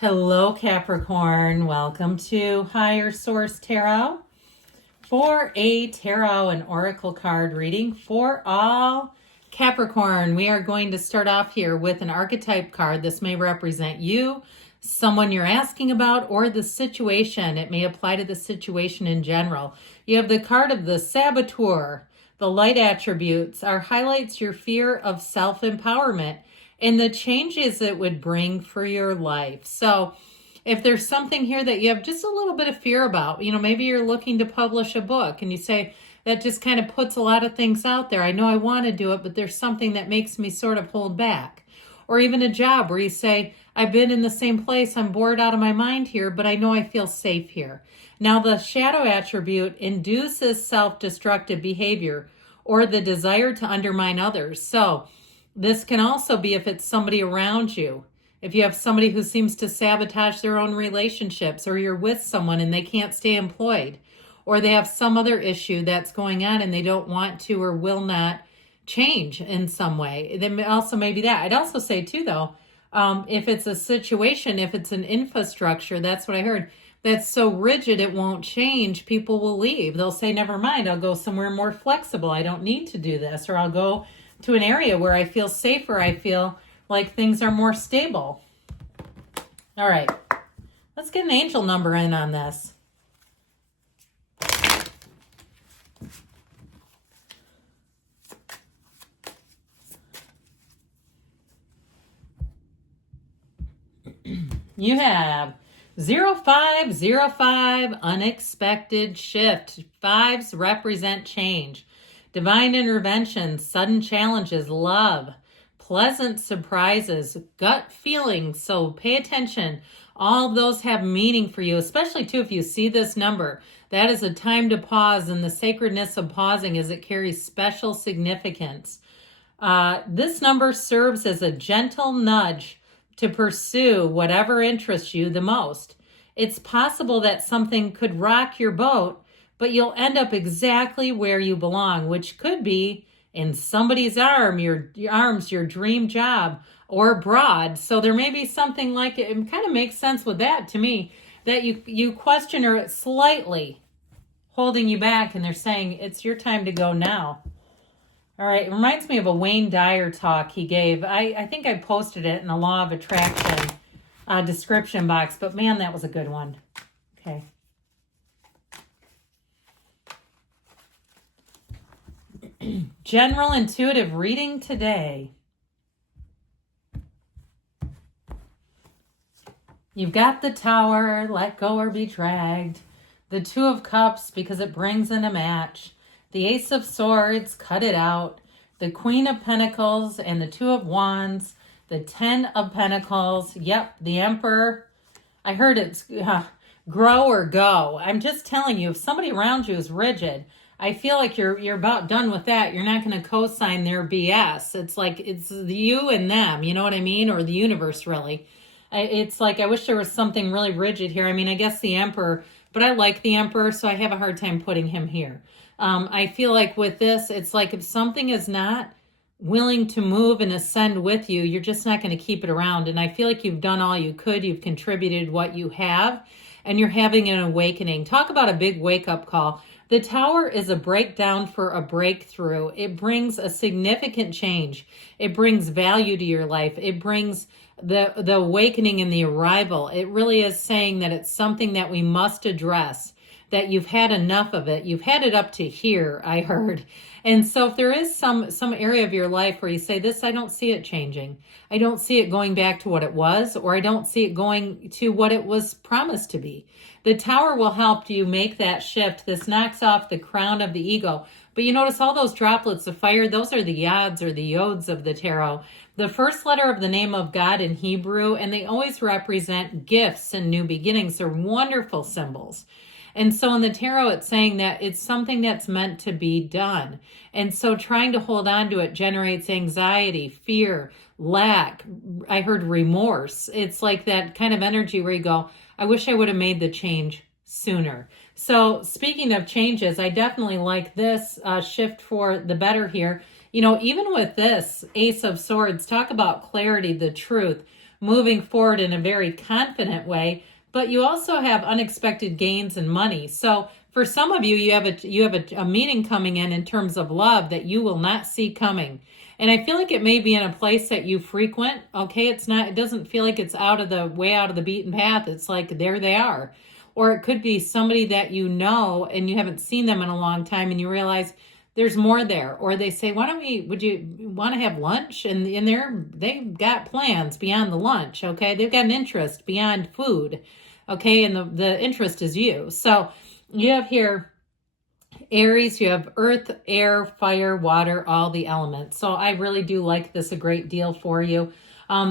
Hello, Capricorn. Welcome to Higher Source Tarot for a tarot and oracle card reading for all Capricorn. We are going to start off here with an archetype card. This may represent you, someone you're asking about, or the situation. It may apply to the situation in general. You have the card of the Saboteur. The light attributes are highlights your fear of self-empowerment and the changes it would bring for your life. So if there's something here that you have just a little bit of fear about, maybe you're looking to publish a book and you say, that just kind of puts a lot of things out there. I know I want to do it, but there's something that makes me sort of hold back. Or even a job where you say, I've been in the same place, I'm bored out of my mind here, but I know I feel safe here. Now the shadow attribute induces self-destructive behavior or the desire to undermine others. So this can also be if it's somebody around you. If you have somebody who seems to sabotage their own relationships, or you're with someone and they can't stay employed, or they have some other issue that's going on and they don't want to or will not change in some way. Then also maybe that. I'd also say too, though, if it's a situation, if it's an infrastructure, that's what I heard, that's so rigid it won't change, people will leave. They'll say, never mind, I'll go somewhere more flexible. I don't need to do this. Or I'll go to an area where I feel safer. I feel like things are more stable. All right, let's get an angel number in on this. You have 0505, unexpected shift. Fives represent change. Divine intervention, sudden challenges, love, pleasant surprises, gut feelings. So pay attention. All of those have meaning for you, especially too if you see this number. That is a time to pause, and the sacredness of pausing is it carries special significance. This number serves as a gentle nudge to pursue whatever interests you the most. It's possible that something could rock your boat, but you'll end up exactly where you belong, which could be in somebody's arms, your dream job, or abroad. So there may be something like it kind of makes sense with that to me, that you question her slightly holding you back, and they're saying it's your time to go now. All right, it reminds me of a Wayne Dyer talk he gave. I think I posted it in the Law of Attraction description box, but man, that was a good one. Okay. General intuitive reading today. You've got the Tower, let go or be dragged. The Two of Cups, because it brings in a match. The Ace of Swords, cut it out. The Queen of Pentacles and the Two of Wands. The Ten of Pentacles. Yep, the Emperor. I heard it's grow or go. I'm just telling you, if somebody around you is rigid, I feel like you're about done with that. You're not going to co-sign their BS. It's like it's you and them, you know what I mean? Or the universe, really. It's like I wish there was something really rigid here. I mean, I guess the Emperor, but I like the Emperor, so I have a hard time putting him here. I feel like with this, it's like if something is not willing to move and ascend with you, you're just not going to keep it around. And I feel like you've done all you could. You've contributed what you have, and you're having an awakening. Talk about a big wake-up call. The Tower is a breakdown for a breakthrough. It brings a significant change. It brings value to your life. It brings the awakening and the arrival. It really is saying that it's something that we must address, that you've had enough of it. You've had it up to here, I heard. And so if there is some area of your life where you say, this, I don't see it changing. I don't see it going back to what it was, or I don't see it going to what it was promised to be. The Tower will help you make that shift. This knocks off the crown of the ego. But you notice all those droplets of fire, those are the yods or the yods of the tarot. The first letter of the name of God in Hebrew, and they always represent gifts and new beginnings. They're wonderful symbols. And so in the tarot, it's saying that it's something that's meant to be done. And so trying to hold on to it generates anxiety, fear, lack. I heard remorse. It's like that kind of energy where you go, I wish I would have made the change sooner. So speaking of changes, I definitely like this shift for the better here. You know, even with this Ace of Swords, talk about clarity, the truth. moving forward in a very confident way, but you also have unexpected gains in money. So for some of you, you have a meeting coming in terms of love that you will not see coming. And I feel like it may be in a place that you frequent. Okay, it doesn't feel like it's out of the beaten path. It's like there they are. Or it could be somebody that you know and you haven't seen them in a long time and you realize there's more there. Or they say, would you want to have lunch? And they've got plans beyond the lunch. Okay, they've got an interest beyond food. Okay, and the interest is you. So you have here Aries, you have earth, air, fire, water, all the elements. So I really do like this a great deal for you.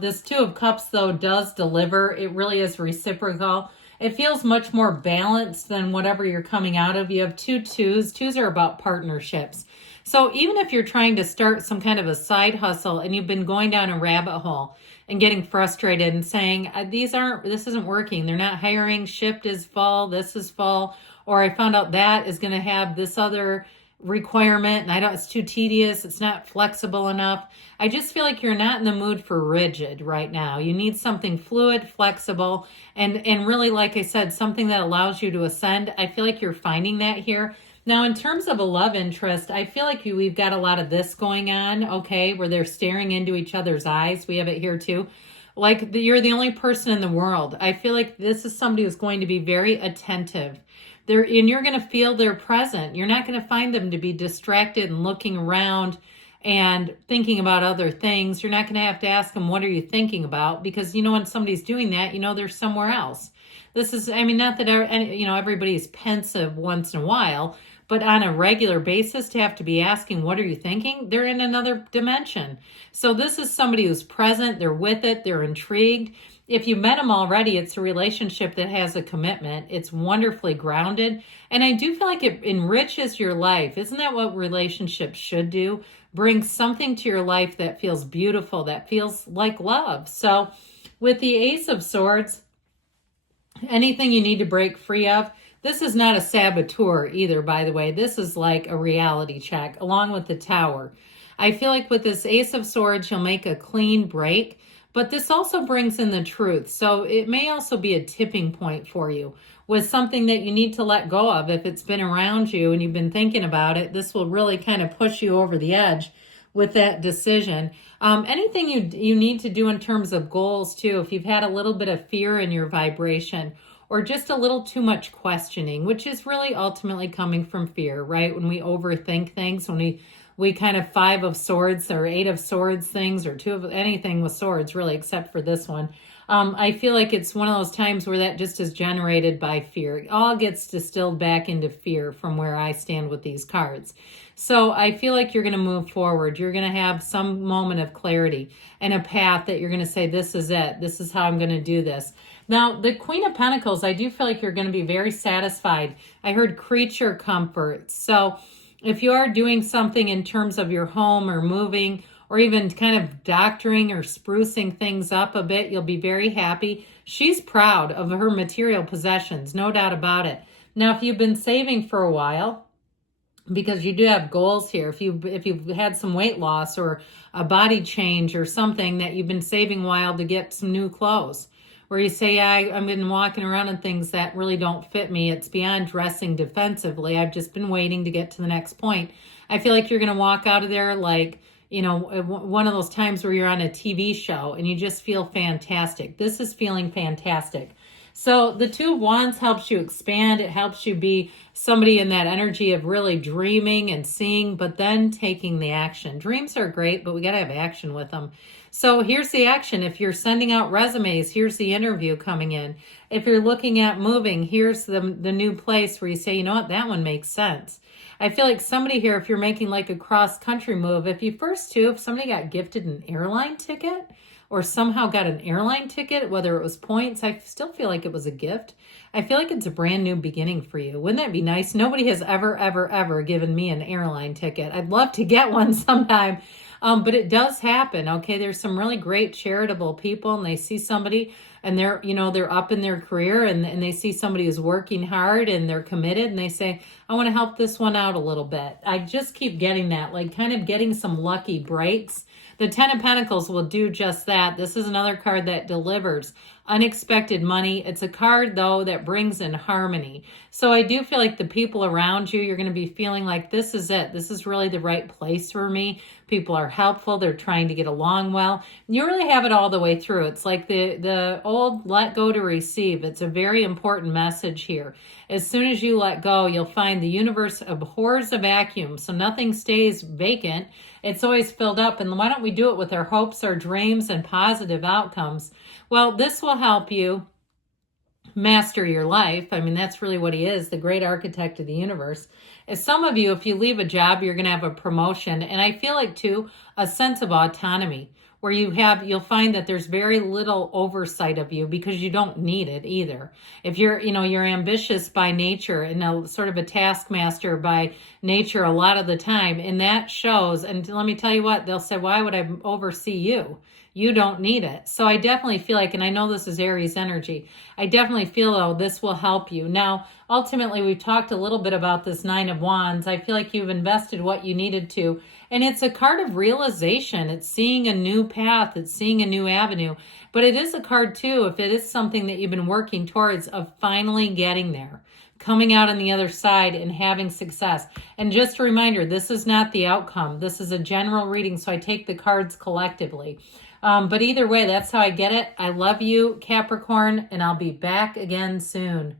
This Two of Cups, though, does deliver. It really is reciprocal. It feels much more balanced than whatever you're coming out of. You have two twos. Twos are about partnerships. So even if you're trying to start some kind of a side hustle and you've been going down a rabbit hole and getting frustrated and saying, this isn't working. They're not hiring. Shift is full. This is full. Or I found out that is going to have this other requirement and it's too tedious. It's not flexible enough. I just feel like you're not in the mood for rigid right now. You need something fluid, flexible, and really, like I said, something that allows you to ascend. I feel like you're finding that here. Now, in terms of a love interest, I feel like we've got a lot of this going on, okay, where they're staring into each other's eyes. We have it here too. Like you're the only person in the world. I feel like this is somebody who's going to be very attentive. And you're going to feel they're present. You're not going to find them to be distracted and looking around and thinking about other things. You're not going to have to ask them, what are you thinking about? Because, when somebody's doing that, they're somewhere else. This is, not that, everybody's pensive once in a while, but on a regular basis to have to be asking, what are you thinking? They're in another dimension. So this is somebody who's present. They're with it. They're intrigued. If you met them already, it's a relationship that has a commitment. It's wonderfully grounded. And I do feel like it enriches your life. Isn't that what relationships should do? Bring something to your life that feels beautiful, that feels like love. So with the Ace of Swords, anything you need to break free of, this is not a saboteur either, by the way. This is like a reality check along with the Tower. I feel like with this Ace of Swords, you'll make a clean break. But this also brings in the truth. So it may also be a tipping point for you with something that you need to let go of. If it's been around you and you've been thinking about it, this will really kind of push you over the edge with that decision. Anything you need to do in terms of goals too, if you've had a little bit of fear in your vibration or just a little too much questioning, which is really ultimately coming from fear, right? When we overthink things, when we kind of 5 of Swords or 8 of Swords things or 2 of anything with swords, really, except for this one. I feel like it's one of those times where that just is generated by fear. It all gets distilled back into fear from where I stand with these cards. So I feel like you're going to move forward. You're going to have some moment of clarity and a path that you're going to say, this is it. This is how I'm going to do this. Now, the Queen of Pentacles, I do feel like you're going to be very satisfied. I heard creature comfort. So if you are doing something in terms of your home or moving or even kind of doctoring or sprucing things up a bit, you'll be very happy. She's proud of her material possessions, no doubt about it. Now, if you've been saving for a while, because you do have goals here, if you've had some weight loss or a body change or something that you've been saving a while to get some new clothes, where you say, yeah, I've been walking around in things that really don't fit me. It's beyond dressing defensively. I've just been waiting to get to the next point. I feel like you're going to walk out of there like, one of those times where you're on a TV show and you just feel fantastic. This is feeling fantastic. So the Two of Wands helps you expand. It helps you be somebody in that energy of really dreaming and seeing, but then taking the action. Dreams are great, but we got to have action with them. So here's the action. If you're sending out resumes, here's the interview coming in. If you're looking at moving, here's the new place where you say, you know what, that one makes sense. I feel like somebody here, if you're making like a cross-country move, if somebody got gifted an airline ticket or somehow got an airline ticket, whether it was points, I still feel like it was a gift. I feel like it's a brand new beginning for you. Wouldn't that be nice? Nobody has ever given me an airline ticket. I'd love to get one sometime. But it does happen, okay? There's some really great charitable people and they see somebody and they're up in their career and they see somebody who's working hard and they're committed and they say, I want to help this one out a little bit. I just keep getting that, like kind of getting some lucky breaks The Ten of Pentacles will do just that. This is another card that delivers unexpected money. It's a card, though, that brings in harmony. So I do feel like the people around you, you're going to be feeling like this is it. This is really the right place for me. People are helpful. They're trying to get along well. You really have it all the way through. It's like the old let go to receive. It's a very important message here. As soon as you let go, you'll find the universe abhors a vacuum. So nothing stays vacant. It's always filled up. And why don't we do it with our hopes, our dreams, and positive outcomes? Well, this will help you master your life. I mean, that's really what he is, the great architect of the universe. As some of you, if you leave a job, you're going to have a promotion. And I feel like, too, a sense of autonomy where you'll find that there's very little oversight of you because you don't need it either. If you're ambitious by nature and a sort of a taskmaster by nature a lot of the time, and that shows. And let me tell you what, they'll say, why would I oversee you? You don't need it. So I definitely feel like, and I know this is Aries energy, I definitely feel, though, this will help you. Now, ultimately, we've talked a little bit about this Nine of Wands. I feel like you've invested what you needed to. And it's a card of realization. It's seeing a new path. It's seeing a new avenue. But it is a card, too, if it is something that you've been working towards, of finally getting there, coming out on the other side and having success. And just a reminder, this is not the outcome. This is a general reading, so I take the cards collectively. But either way, that's how I get it. I love you, Capricorn, and I'll be back again soon.